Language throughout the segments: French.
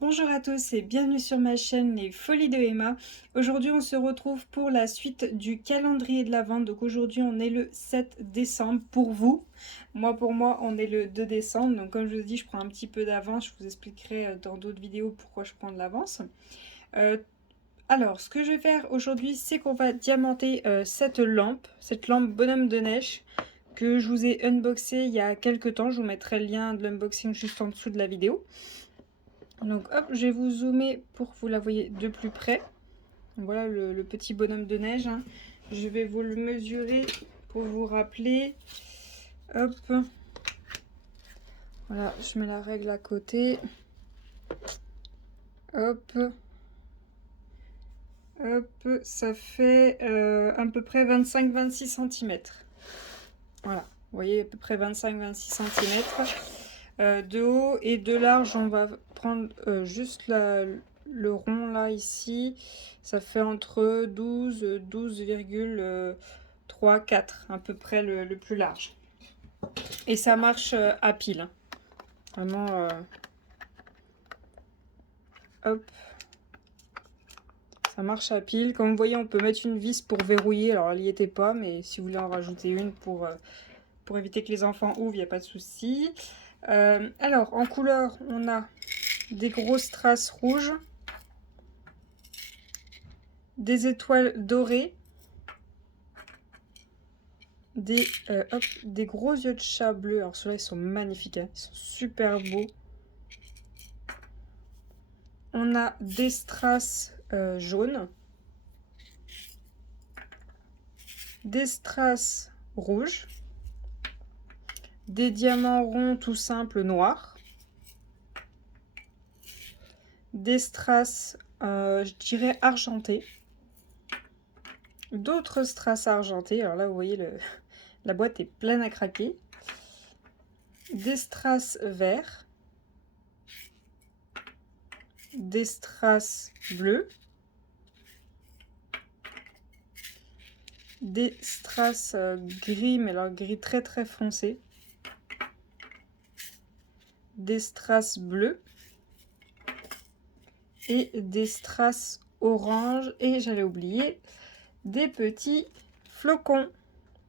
Bonjour à tous et bienvenue sur ma chaîne Les Folies de Emma. Aujourd'hui on se retrouve pour la suite du calendrier de l'Avent. Donc aujourd'hui on est le 7 décembre pour vous. Pour moi on est le 2 décembre. Donc comme je vous ai dit je prends un petit peu d'avance. Je vous expliquerai dans d'autres vidéos pourquoi je prends de l'avance. Euh, alors ce que je vais faire aujourd'hui c'est qu'on va diamanter cette lampe bonhomme de neige que je vous ai unboxé il y a quelques temps. Je vous mettrai le lien de l'unboxing juste en dessous de la vidéo. Donc hop, je vais vous zoomer pour que vous la voyez de plus près. Voilà le petit bonhomme de neige, hein. Je vais vous le mesurer pour vous rappeler. Hop. Voilà, je mets la règle à côté. Hop. Hop, ça fait à peu près 25-26 cm. Voilà, vous voyez à peu près 25-26 cm de haut et de large. On va prendre juste le rond là ici. Ça fait entre 12,3, 4 à peu près le plus large. Et ça marche à pile, hein. Vraiment, hop, ça marche à pile. Comme vous voyez, on peut mettre une vis pour verrouiller. Alors, elle n'y était pas, mais si vous voulez en rajouter une pour éviter que les enfants ouvrent, il n'y a pas de souci. Alors, en couleur, on a des grosses traces rouges, des étoiles dorées, des gros yeux de chat bleus. Alors, ceux-là, ils sont magnifiques, hein. Ils sont super beaux. On a des strass jaunes, des strass rouges, des diamants ronds tout simples noirs, des strass, je dirais argentés, d'autres strass argentés. Alors là, vous voyez, la boîte est pleine à craquer. Des strass verts, des strass bleus, des strass gris, mais alors gris très très foncé, des strass bleus et des strass orange, et j'allais oublier des petits flocons.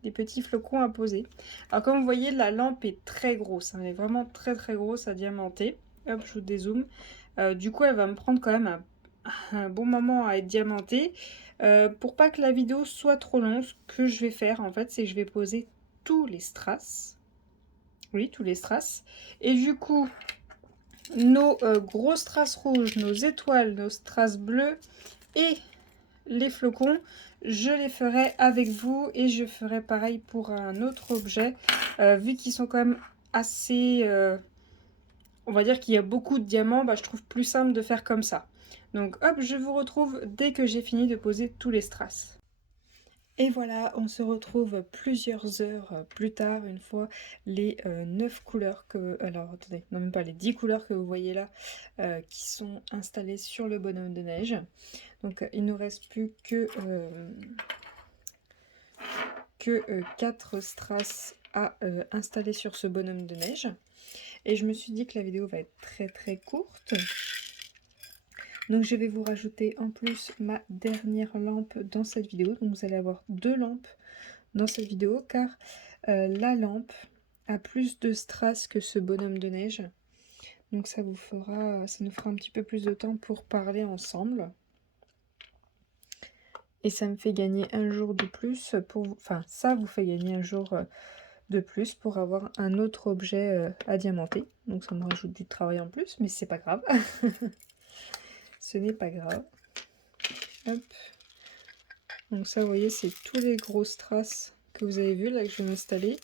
Des petits flocons à poser. Alors comme vous voyez, la lampe est très grosse, hein. Elle est vraiment très très grosse à diamanter. Hop, je vous dézoome. Du coup, elle va me prendre quand même un bon moment à être diamantée. Pour pas que la vidéo soit trop longue, ce que je vais faire en fait, c'est que je vais poser tous les strass. Oui, tous les strass. Et du coup, nos gros strass rouges, nos étoiles, nos strass bleus et les flocons, je les ferai avec vous, et je ferai pareil pour un autre objet, vu qu'ils sont quand même assez, on va dire qu'il y a beaucoup de diamants, je trouve plus simple de faire comme ça. Donc hop, je vous retrouve dès que j'ai fini de poser tous les strass. Et voilà, on se retrouve plusieurs heures plus tard, une fois les 9 couleurs que... Alors attendez, non même pas les 10 couleurs que vous voyez là, qui sont installées sur le bonhomme de neige. Donc il ne nous reste plus que 4 strass à installer sur ce bonhomme de neige. Et je me suis dit que la vidéo va être très très courte. Donc je vais vous rajouter en plus ma dernière lampe dans cette vidéo. Donc vous allez avoir 2 lampes dans cette vidéo, car la lampe a plus de strass que ce bonhomme de neige. Donc ça nous fera un petit peu plus de temps pour parler ensemble. Et ça me fait gagner un jour de plus enfin ça vous fait gagner un jour de plus pour avoir un autre objet à diamanter. Donc ça me rajoute du travail en plus, mais c'est pas grave. Ce n'est pas grave. Hop. Donc ça, vous voyez, c'est tous les grosses traces que vous avez vues là que je vais m'installer.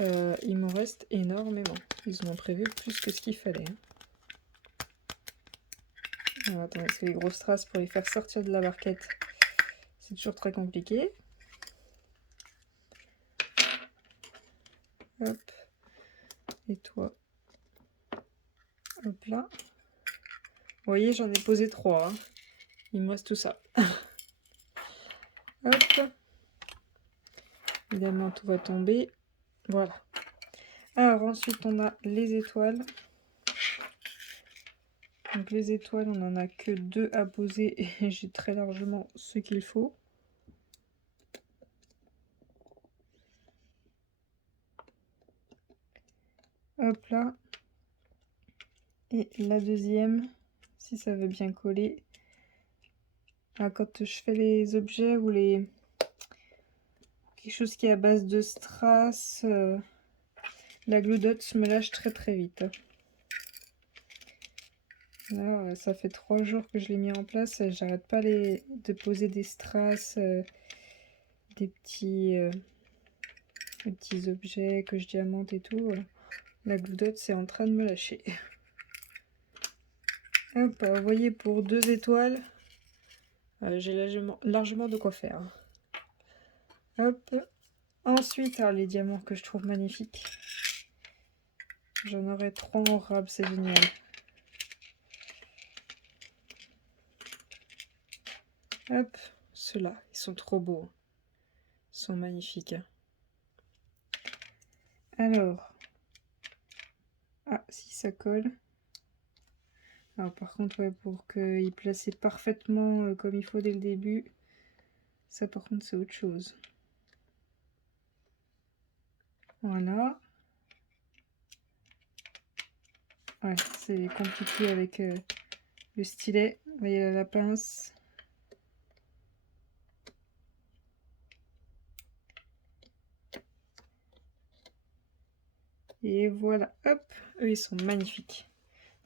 Il m'en reste énormément. Ils en ont prévu plus que ce qu'il fallait, hein. Alors attendez, parce que les grosses traces, pour les faire sortir de la barquette, c'est toujours très compliqué. Hop. Et toi. Hop là. Vous voyez, j'en ai posé 3, hein. Il me reste tout ça. Hop. Évidemment, tout va tomber. Voilà. Alors, ensuite, on a les étoiles. Donc les étoiles, on n'en a que 2 à poser et j'ai très largement ce qu'il faut. Hop là. Et la deuxième, si ça veut bien coller. Là, quand je fais les objets ou quelque chose qui est à base de strass, la glue dots me lâche très très vite. Là, ça fait 3 jours que je l'ai mis en place. J'arrête pas de poser des strass, des petits objets que je diamante et tout. La glue dot c'est en train de me lâcher. Hop, vous voyez, pour 2 étoiles, j'ai largement de quoi faire. Hop. Ensuite, alors, les diamants que je trouve magnifiques. J'en aurai 3 en rab, c'est génial. Hop, ceux-là, ils sont trop beaux. Ils sont magnifiques. Alors, ah, si ça colle. Alors par contre, ouais, pour qu'il placait parfaitement comme il faut dès le début, ça par contre c'est autre chose. Voilà. Ouais, c'est compliqué avec le stylet. Vous voyez la pince. Et voilà, hop, eux ils sont magnifiques.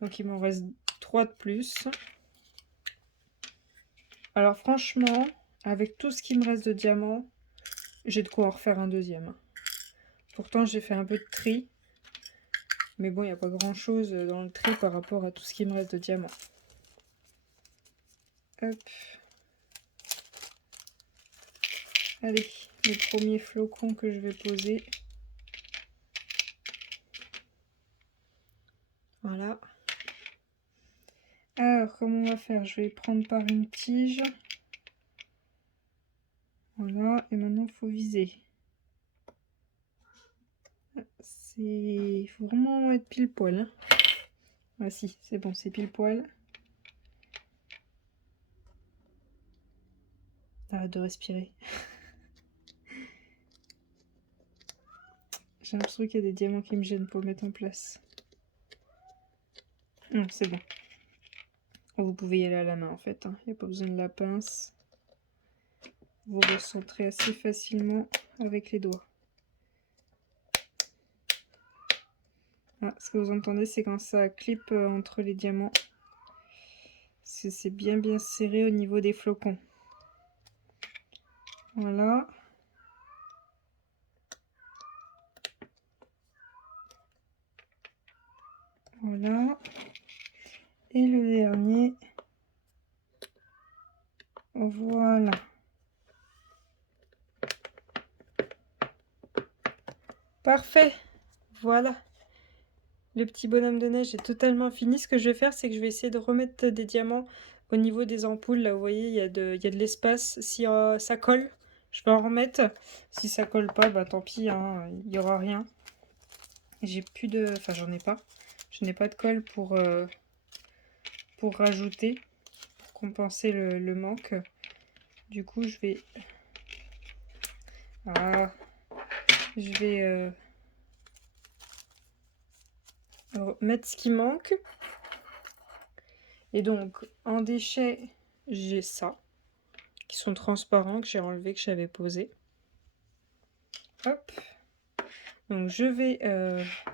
Donc il m'en reste 3 de plus. Alors franchement, avec tout ce qui me reste de diamants, j'ai de quoi en refaire un deuxième. Pourtant j'ai fait un peu de tri. Mais bon, il n'y a pas grand chose dans le tri par rapport à tout ce qui me reste de diamants. Hop. Allez, les premiers flocons que je vais poser. Voilà. Alors, comment on va faire? Je vais prendre par une tige. Voilà, et maintenant il faut viser. Il faut vraiment être pile poil. Hein. Ah si, c'est bon, c'est pile poil. Arrête de respirer. J'ai l'impression qu'il y a des diamants qui me gênent pour le mettre en place. Non, c'est bon. Vous pouvez y aller à la main en fait. Il n'y a pas besoin de la pince. Vous recentrez assez facilement avec les doigts. Ah, ce que vous entendez, c'est quand ça clip entre les diamants. C'est bien serré au niveau des flocons. Voilà. Voilà. Et le dernier. Voilà. Parfait. Voilà. Le petit bonhomme de neige est totalement fini. Ce que je vais faire, c'est que je vais essayer de remettre des diamants au niveau des ampoules. Là, vous voyez, il y a de l'espace. Si ça colle, je vais en remettre. Si ça colle pas, bah tant pis, hein, il n'y aura rien. J'ai plus de... Enfin, j'en ai pas. Je n'ai pas de colle pour rajouter, pour compenser le manque. Du coup, je vais... Ah, je vais mettre ce qui manque. Et donc, en déchets, j'ai ça, qui sont transparents, que j'ai enlevé, que j'avais posé. Hop. Donc, je vais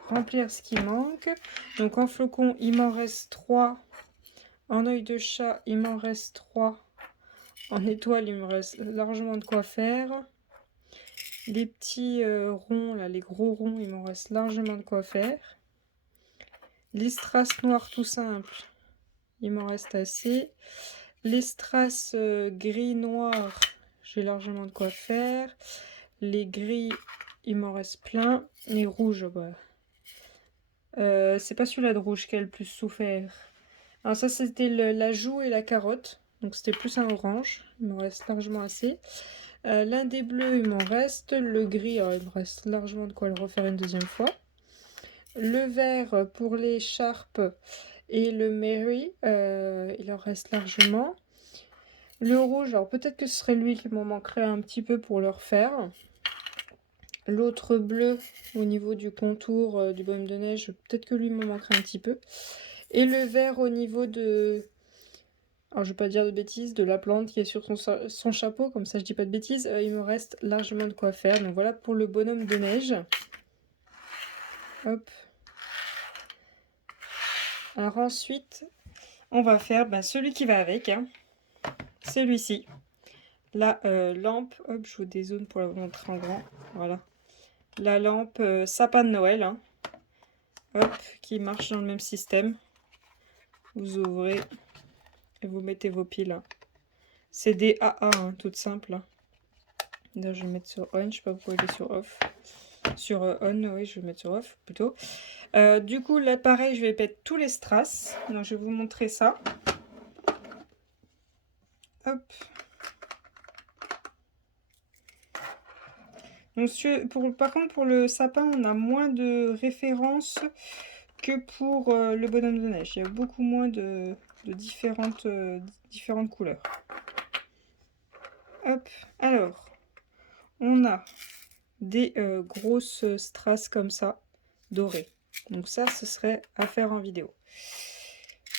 remplir ce qui manque. Donc, en flocon, il m'en reste 3. En œil de chat, il m'en reste 3. En étoile, il me reste largement de quoi faire. Les petits ronds, là, les gros ronds, il m'en reste largement de quoi faire. Les strass noirs tout simples, il m'en reste assez. Les strass gris-noir, j'ai largement de quoi faire. Les gris, il m'en reste plein. Les rouges, bah, c'est pas celui-là de rouge qui a le plus souffert. Alors ça, c'était la joue et la carotte. Donc c'était plus un orange. Il m'en reste largement assez. L'un des bleus, il m'en reste. Le gris, alors, il me reste largement de quoi le refaire une deuxième fois. Le vert pour l'écharpe, Et le Mary, il en reste largement. Le rouge, alors peut-être que ce serait lui qui m'en manquerait un petit peu pour le refaire. L'autre bleu, au niveau du contour du bonhomme de neige, peut-être que lui me manquerait un petit peu. Et le vert au niveau de... Alors je vais pas dire de bêtises, de la plante qui est sur son chapeau, comme ça je dis pas de bêtises. Il me reste largement de quoi faire. Donc voilà pour le bonhomme de neige. Hop. Alors ensuite, on va faire celui qui va avec, hein. Celui-ci. La lampe, hop, je vous dézone pour la montrer en grand. Voilà. La lampe sapin de Noël, hein. Hop, qui marche dans le même système. Vous ouvrez et vous mettez vos piles, hein. C'est des AA, hein, toutes simples, hein. Là, je vais mettre sur on, je sais pas pourquoi il est sur off. Sur on, oui, je vais mettre sur off plutôt. Du coup, là, pareil, je vais mettre tous les strass. Donc, je vais vous montrer ça. Hop. Donc, par contre, pour le sapin, on a moins de références que pour le bonhomme de neige. Il y a beaucoup moins de différentes couleurs. Hop. Alors, on a des grosses strass comme ça, dorées. Donc ça, ce serait à faire en vidéo.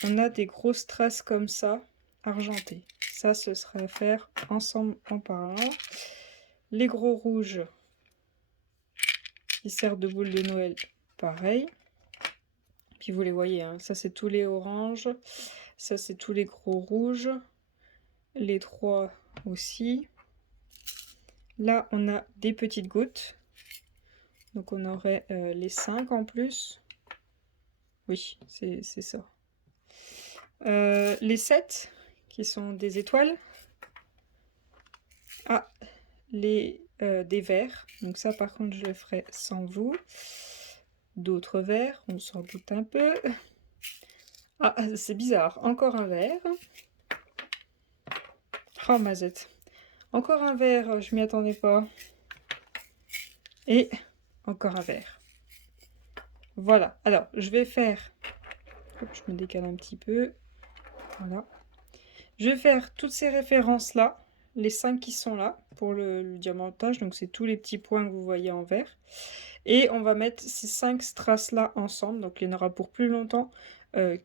On a des grosses strass comme ça, argentées. Ça, ce serait à faire ensemble en parlant. Les gros rouges qui servent de boules de Noël, pareil. Puis vous les voyez, hein, ça c'est tous les oranges, ça c'est tous les gros rouges, les 3 aussi. Là, on a des petites gouttes. Donc on aurait les 5 en plus. Oui, c'est ça. Les 7 qui sont des étoiles. Ah, des verts. Donc ça par contre je le ferai sans vous. D'autres verts, on s'en doute un peu. Ah, c'est bizarre. Encore un vert. Oh mazette. Encore un vert, je m'y attendais pas. Et encore un vert. Voilà. Alors, je vais faire... Hop, je me décale un petit peu. Voilà. Je vais faire toutes ces références-là, les 5 qui sont là, pour le diamantage. Donc, c'est tous les petits points que vous voyez en vert. Et on va mettre ces 5 strass-là ensemble. Donc, il y en aura pour plus longtemps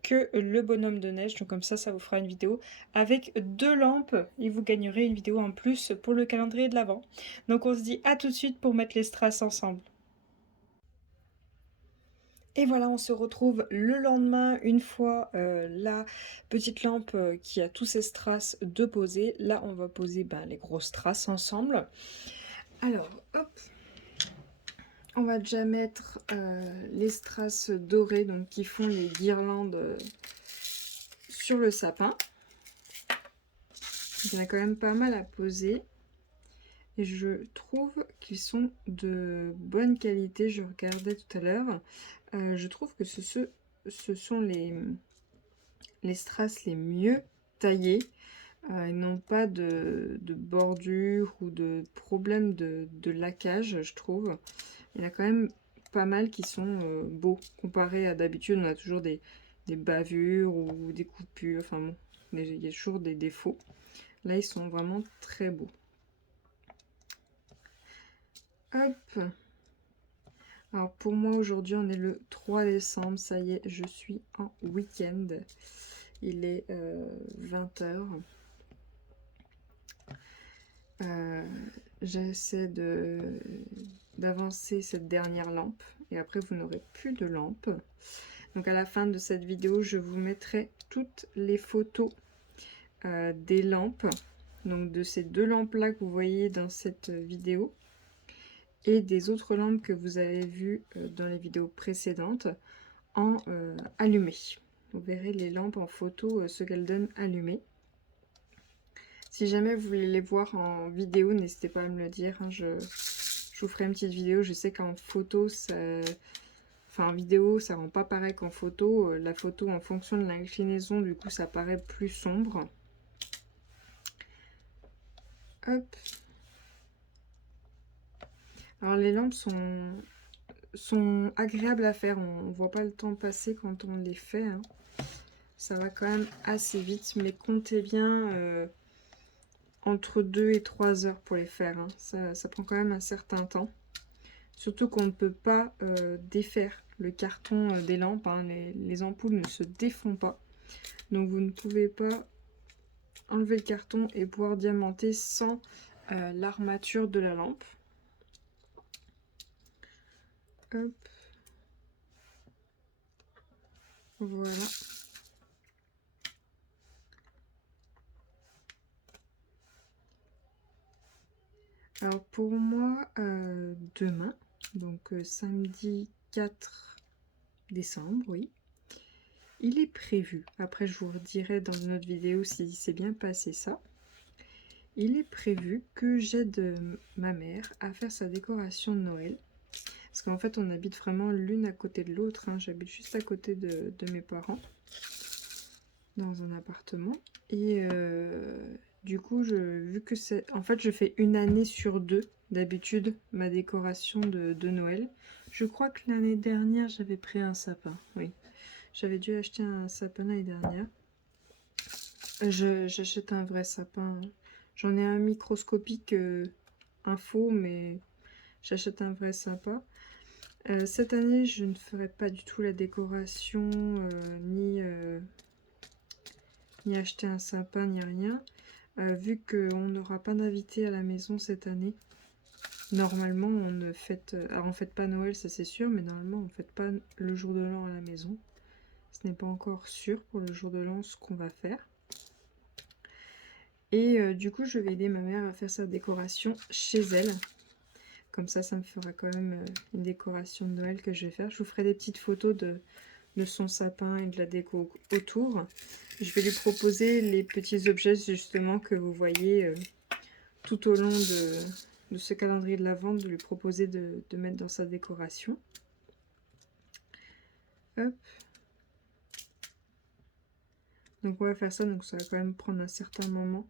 que le bonhomme de neige. Donc, comme ça vous fera une vidéo avec 2 lampes. Et vous gagnerez une vidéo en plus pour le calendrier de l'Avent. Donc, on se dit à tout de suite pour mettre les strass ensemble. Et voilà, on se retrouve le lendemain, une fois la petite lampe qui a tous ses strass de poser. Là, on va poser les grosses strass ensemble. Alors, hop, on va déjà mettre les strass dorés, donc qui font les guirlandes sur le sapin. Il y en a quand même pas mal à poser. Et je trouve qu'ils sont de bonne qualité. Je regardais tout à l'heure. Je trouve que ce sont les strass les mieux taillés. Ils n'ont pas de bordure ou de problème de laquage, je trouve. Il y en a quand même pas mal qui sont beaux. Comparé à d'habitude, on a toujours des bavures ou des coupures. Enfin bon, il y a toujours des défauts. Là, ils sont vraiment très beaux. Hop. Alors pour moi aujourd'hui on est le 3 décembre, ça y est, je suis en week-end. Il est 20 h. J'essaie d'avancer cette dernière lampe et après vous n'aurez plus de lampe. Donc à la fin de cette vidéo je vous mettrai toutes les photos des lampes, donc de ces 2 lampes là que vous voyez dans cette vidéo et des autres lampes que vous avez vues dans les vidéos précédentes en allumées. Vous verrez les lampes en photo, ce qu'elles donnent allumées. Si jamais vous voulez les voir en vidéo, n'hésitez pas à me le dire, hein, je vous ferai une petite vidéo. Je sais qu'en photo, en vidéo, ça rend pas pareil qu'en photo. La photo, en fonction de l'inclinaison, du coup, ça paraît plus sombre. Hop. Alors les lampes sont agréables à faire, on voit pas le temps passer quand on les fait, hein. ça va quand même assez vite, mais comptez bien entre 2 et 3 heures pour les faire, hein. Ça prend quand même un certain temps. Surtout qu'on ne peut pas défaire le carton des lampes, hein. Les ampoules ne se défont pas. Donc vous ne pouvez pas enlever le carton et pouvoir diamanter sans l'armature de la lampe. Hop. Voilà. Alors pour moi, demain, donc samedi 4 décembre, oui, il est prévu, après je vous redirai dans une autre vidéo si c'est bien passé ça, il est prévu que j'aide ma mère à faire sa décoration de Noël. Parce qu'en fait on habite vraiment l'une à côté de l'autre, hein. J'habite juste à côté de mes parents, dans un appartement. Et du coup, vu que c'est... En fait, je fais une année sur 2, d'habitude, ma décoration de Noël. Je crois que l'année dernière, j'avais pris un sapin, oui. J'avais dû acheter un sapin l'année dernière. J'achète un vrai sapin. J'en ai un microscopique, un faux, mais j'achète un vrai sapin. Cette année, je ne ferai pas du tout la décoration, ni acheter un sapin, ni rien. Vu qu'on n'aura pas d'invités à la maison cette année, normalement on ne fête... Alors on fête pas Noël, ça c'est sûr, mais normalement on ne fête pas le jour de l'an à la maison. Ce n'est pas encore sûr pour le jour de l'an ce qu'on va faire. Et du coup je vais aider ma mère à faire sa décoration chez elle. Comme ça me fera quand même une décoration de Noël que je vais faire. Je vous ferai des petites photos de son sapin et de la déco autour. Je vais lui proposer les petits objets justement que vous voyez tout au long de ce calendrier de l'Avent, de lui proposer de mettre dans sa décoration. Hop. Donc on va faire ça, donc ça va quand même prendre un certain moment.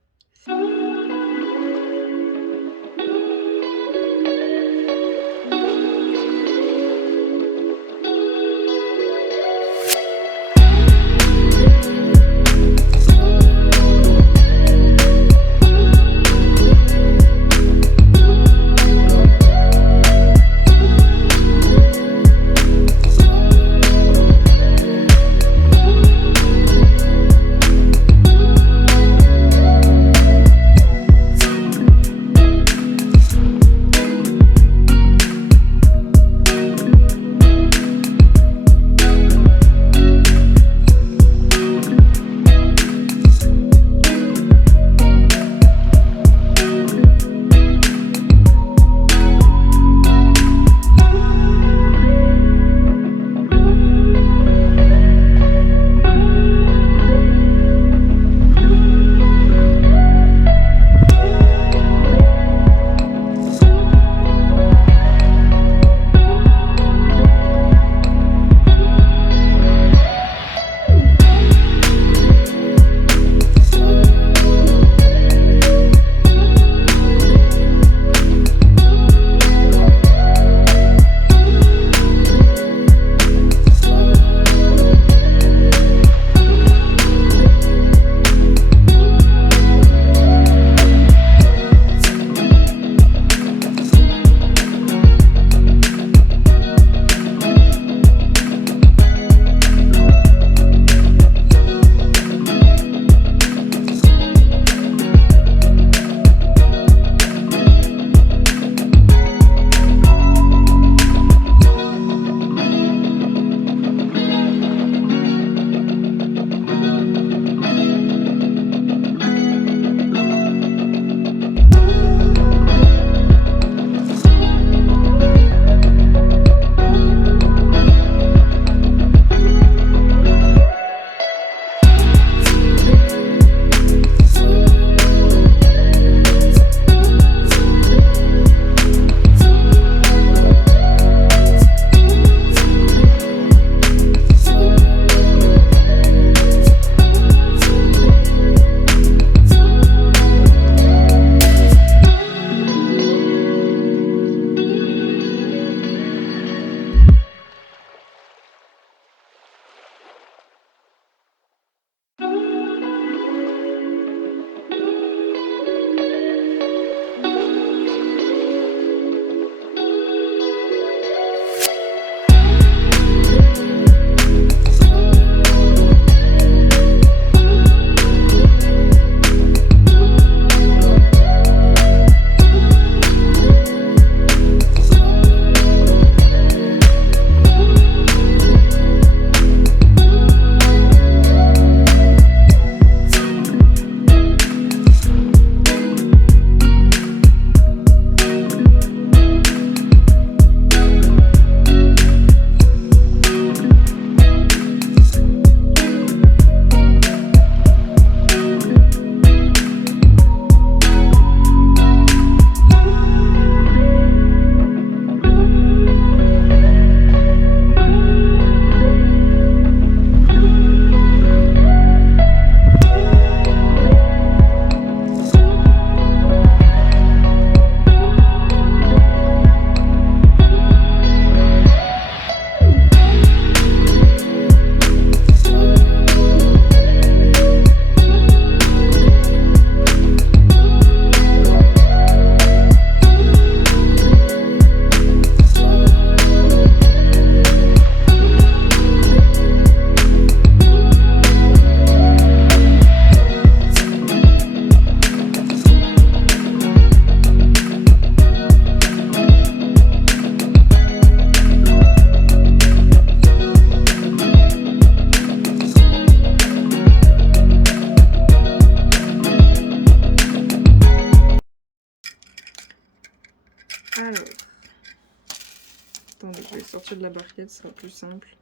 sortir de la barquette, ce sera plus simple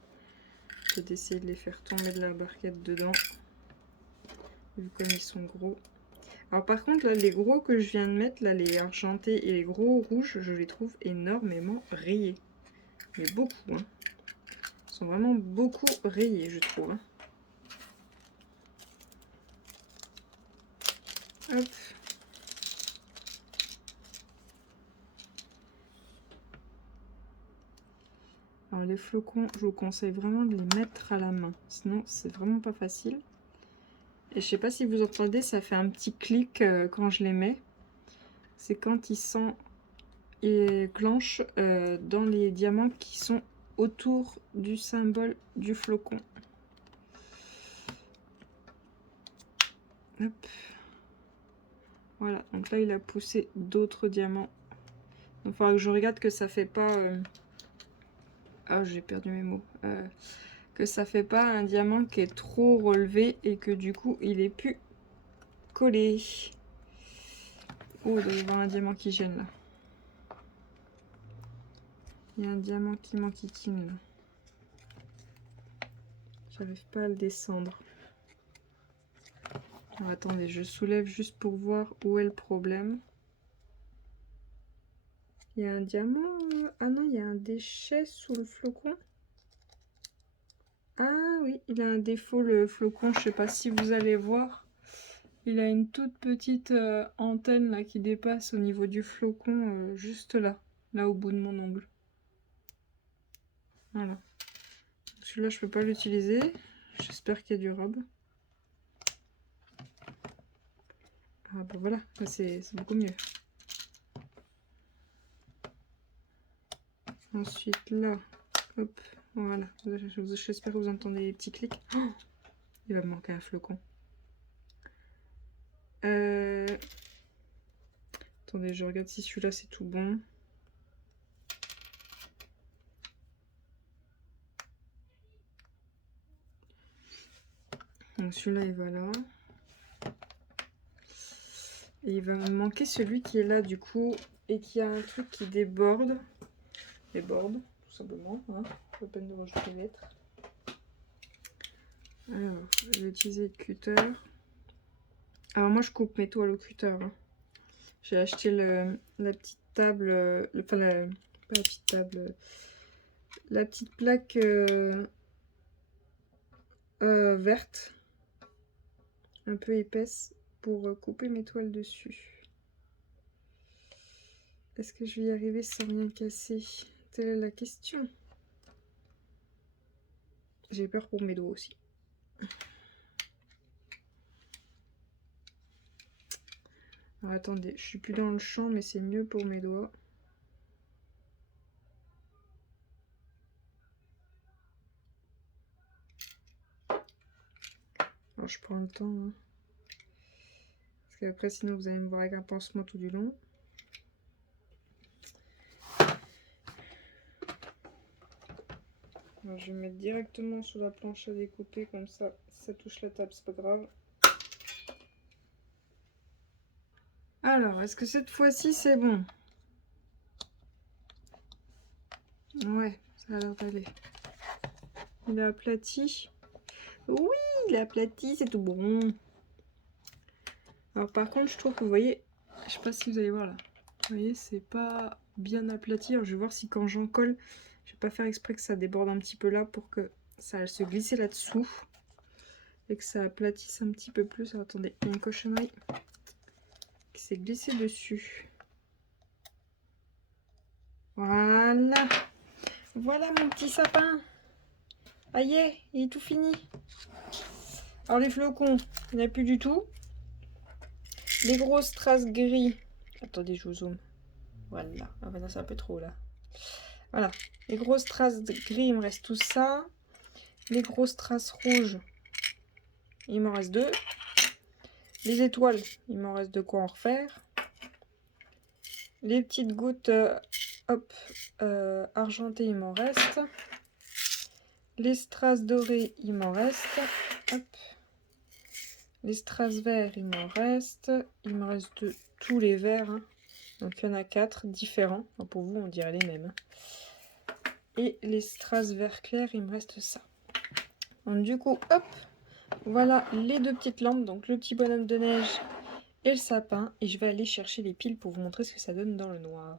que d'essayer de les faire tomber de la barquette dedans, vu comme ils sont gros. Alors par contre, là, les gros que je viens de mettre, là, les argentés et les gros rouges, je les trouve énormément rayés. Mais beaucoup, hein. Ils sont vraiment beaucoup rayés, je trouve. Hein. Hop. Alors les flocons, je vous conseille vraiment de les mettre à la main. Sinon, c'est vraiment pas facile. Et je sais pas si vous entendez, ça fait un petit clic quand je les mets. C'est quand ils s'enclenchent dans les diamants qui sont autour du symbole du flocon. Hop. Voilà, donc là il a poussé d'autres diamants. Il faudra que je regarde que ça fait pas... Ah, j'ai perdu mes mots. Que ça fait pas un diamant qui est trop relevé et que du coup il est plus collé. Oh, il doit y avoir un diamant qui gêne là. Il y a un diamant qui m'enquiquine là. J'arrive pas à le descendre. Alors, attendez, je soulève juste pour voir où est le problème. Il y a un diamant... Ah non, il y a un déchet sous le flocon. Ah oui, il a un défaut le flocon, je sais pas si vous allez voir. Il a une toute petite antenne là qui dépasse au niveau du flocon, juste là, là au bout de mon ongle. Voilà. Celui-là, je peux pas l'utiliser. J'espère qu'il est durable. Ah bah voilà, c'est beaucoup mieux. Ensuite là, hop, voilà. J'espère que vous entendez les petits clics. Oh, il va me manquer un flocon. Attendez, je regarde si celui-là c'est tout bon. Donc celui-là il va là. Et il va me manquer celui qui est là du coup et qui a un truc qui déborde. Déborde, tout simplement. Hein. Pas la peine de rajouter les lettres. Alors, je vais utiliser le cutter. Alors moi je coupe mes toiles au cutter. Hein. J'ai acheté la petite table, enfin pas la petite table, la petite plaque verte, un peu épaisse, pour couper mes toiles dessus. Est-ce que je vais y arriver sans rien casser? Telle est la question. J'ai peur pour mes doigts aussi. Alors, attendez, je suis plus dans le champ, mais c'est mieux pour mes doigts. Alors je prends le temps. Hein. Parce qu'après, sinon, vous allez me voir avec un pansement tout du long. Alors, je vais mettre directement sur la planche à découper, comme ça, si ça touche la table, c'est pas grave. Alors, est-ce que cette fois-ci, c'est bon? Ouais, ça a l'air d'aller. Il est aplati. Oui, il est aplati, c'est tout bon. Alors par contre, je trouve que vous voyez, je sais pas si vous allez voir là. Vous voyez, c'est pas bien aplati. Alors, je vais voir si quand j'en colle, je vais pas faire exprès que ça déborde un petit peu là pour que ça se glisse là-dessous. Et que ça aplatisse un petit peu plus. Alors, attendez, il y a une cochonnerie qui s'est glissée dessus. Voilà. Voilà mon petit sapin. Ah y est, il est tout fini. Alors les flocons, il n'y en a plus du tout. Les grosses traces gris. Attendez, je vous zoome. Voilà. Ah bah non, c'est un peu trop là. Voilà. Les grosses traces gris, il me reste tout ça. Les grosses traces rouges, il m'en reste 2. Les étoiles, il m'en reste de quoi en refaire. Les petites gouttes hop, argentées, il m'en reste. Les strass dorés, il m'en reste. Hop. Les strass verts, il m'en reste. Il me reste tous les verts. Hein. Donc il y en a 4 différents. Enfin, pour vous, on dirait les mêmes. Hein. Et les strass vert clair, il me reste ça. Donc du coup, hop, voilà les deux petites lampes, donc le petit bonhomme de neige et le sapin. Et je vais aller chercher les piles pour vous montrer ce que ça donne dans le noir.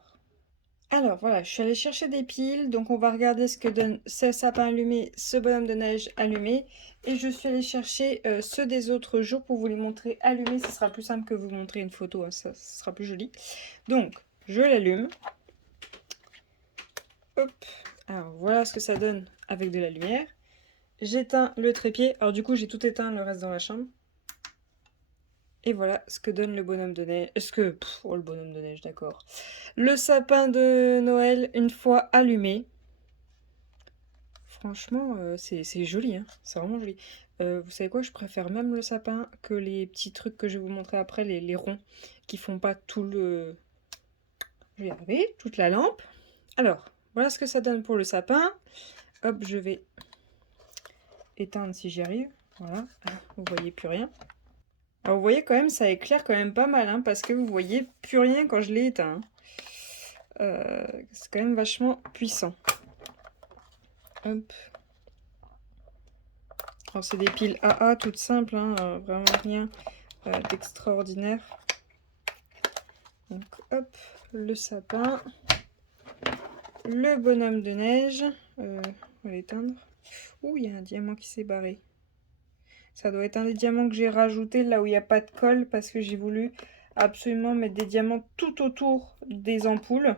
Alors voilà, je suis allée chercher des piles, donc on va regarder ce que donne ce sapin allumé, ce bonhomme de neige allumé. Et je suis allée chercher ceux des autres jours pour vous les montrer allumés. Ce sera plus simple que vous montrer une photo, hein, ça sera plus joli. Donc, je l'allume. Hop, alors voilà ce que ça donne avec de la lumière. J'éteins le trépied, alors du coup j'ai tout éteint, le reste dans la chambre. Et voilà ce que donne le bonhomme de neige. Oh, le bonhomme de neige, d'accord. Le sapin de Noël, une fois allumé. Franchement, c'est joli, hein. C'est vraiment joli. Vous savez quoi? Je préfère même le sapin que les petits trucs que je vais vous montrer après, les ronds, qui font pas tout le... Je vais y arriver, toute la lampe. Alors, voilà ce que ça donne pour le sapin. Hop, je vais éteindre si j'y arrive. Voilà, vous voyez plus rien. Alors vous voyez quand même, ça éclaire quand même pas mal, hein, parce que vous voyez plus rien quand je l'ai éteint. C'est quand même vachement puissant. Hop. Alors c'est des piles AA toutes simples, hein, vraiment rien d'extraordinaire. Donc hop, le sapin, le bonhomme de neige. On va l'éteindre. Ouh, il y a un diamant qui s'est barré. Ça doit être un des diamants que j'ai rajouté là où il n'y a pas de colle parce que j'ai voulu absolument mettre des diamants tout autour des ampoules.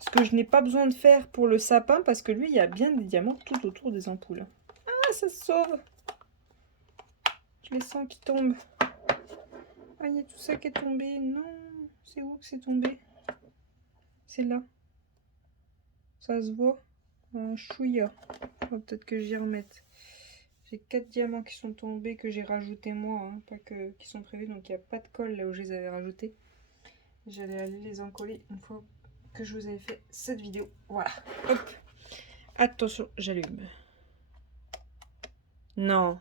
Ce que je n'ai pas besoin de faire pour le sapin parce que lui, il y a bien des diamants tout autour des ampoules. Ah, ça se sauve! Je les sens qui tombent. Ah, il y a tout ça qui est tombé. Non, c'est où que c'est tombé? C'est là. Ça se voit. Un chouïa. Peut-être que j'y remette. J'ai 4 diamants qui sont tombés que j'ai rajoutés moi, hein, pas que qui sont prévus, donc il n'y a pas de colle là où je les avais rajoutés. J'allais aller les encoller une fois que je vous avais fait cette vidéo. Voilà. Hop. Attention, j'allume. Non.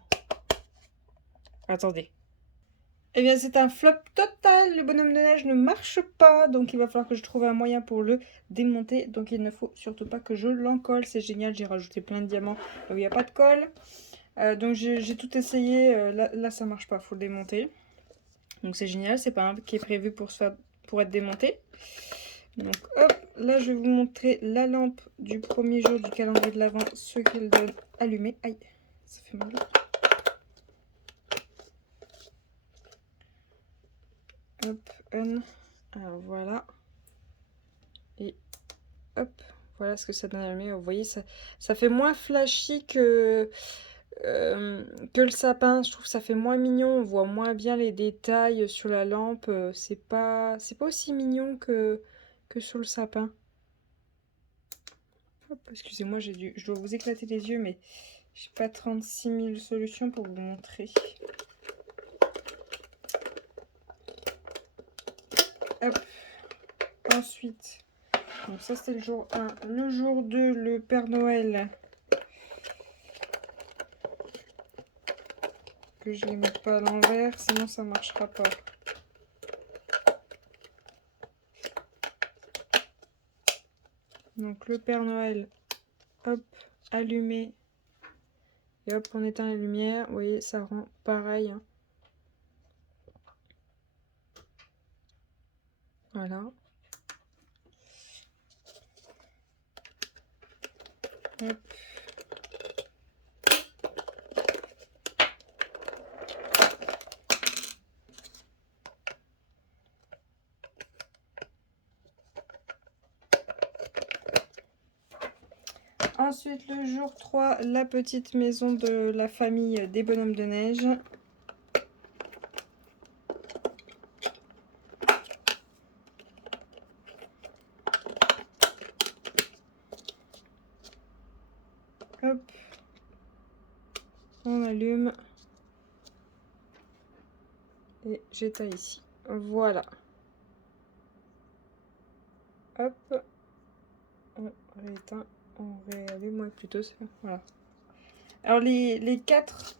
Attendez. Eh bien, c'est un flop total. Le bonhomme de neige ne marche pas. Donc, il va falloir que je trouve un moyen pour le démonter. Donc, il ne faut surtout pas que je l'encolle. C'est génial. J'ai rajouté plein de diamants là où il n'y a pas de colle. Donc, j'ai tout essayé. Là, ça marche pas. Il faut le démonter. Donc, c'est génial. C'est pas un qui est prévu pour être démonté. Donc, hop. Là, je vais vous montrer la lampe du premier jour du calendrier de l'Avent. Ce qu'elle donne allumée. Aïe, ça fait mal. Hop, on. Alors voilà. Et hop, voilà ce que ça donne allumé. Vous voyez, ça fait moins flashy que le sapin. Je trouve que ça fait moins mignon. On voit moins bien les détails sur la lampe. C'est pas aussi mignon que sur le sapin. Hop, excusez-moi, je dois vous éclater les yeux, mais j'ai pas 36 000 solutions pour vous montrer. Hop. Ensuite, donc ça c'était le jour 1. Le jour 2, le Père Noël. Que je les mette pas à l'envers, sinon ça marchera pas. Donc le Père Noël, hop, allumé. Et hop, on éteint la lumière. Vous voyez, ça rend pareil, hein. Voilà. Hop. Ensuite, le jour 3, la petite maison de la famille des bonhommes de neige. Hop. On allume. Et j'éteins ici. Voilà. Hop. On rééteint. On réallume, ouais, plutôt. Voilà. Alors, les 4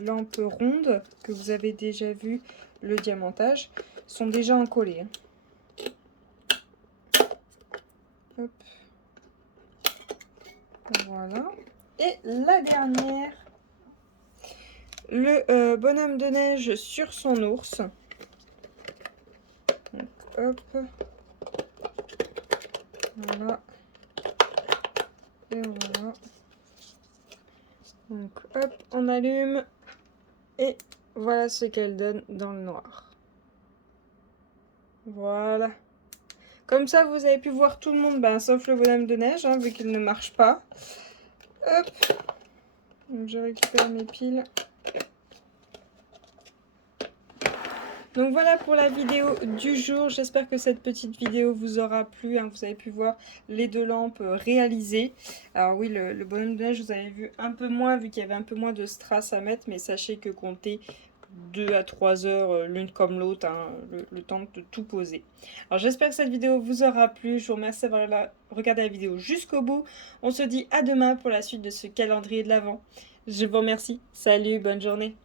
lampes rondes que vous avez déjà vu le diamantage sont déjà encollées, hein. Hop. Voilà. Et la dernière, le bonhomme de neige sur son ours. Donc, hop. Voilà. Et voilà. Donc hop, on allume. Et voilà ce qu'elle donne dans le noir. Voilà. Comme ça, vous avez pu voir tout le monde, sauf le bonhomme de neige, hein, vu qu'il ne marche pas. Hop. Donc je récupère mes piles. Donc voilà pour la vidéo du jour. J'espère que cette petite vidéo vous aura plu, hein. Vous avez pu voir les deux lampes réalisées. Alors oui, le bonhomme de neige, vous avez vu un peu moins, vu qu'il y avait un peu moins de strass à mettre. Mais sachez que comptez 2 à 3 heures l'une comme l'autre, hein, le temps de tout poser. Alors j'espère que cette vidéo vous aura plu. Je vous remercie d'avoir regardé la vidéo jusqu'au bout. On se dit à demain pour la suite de ce calendrier de l'Avent. Je vous remercie. Salut, bonne journée.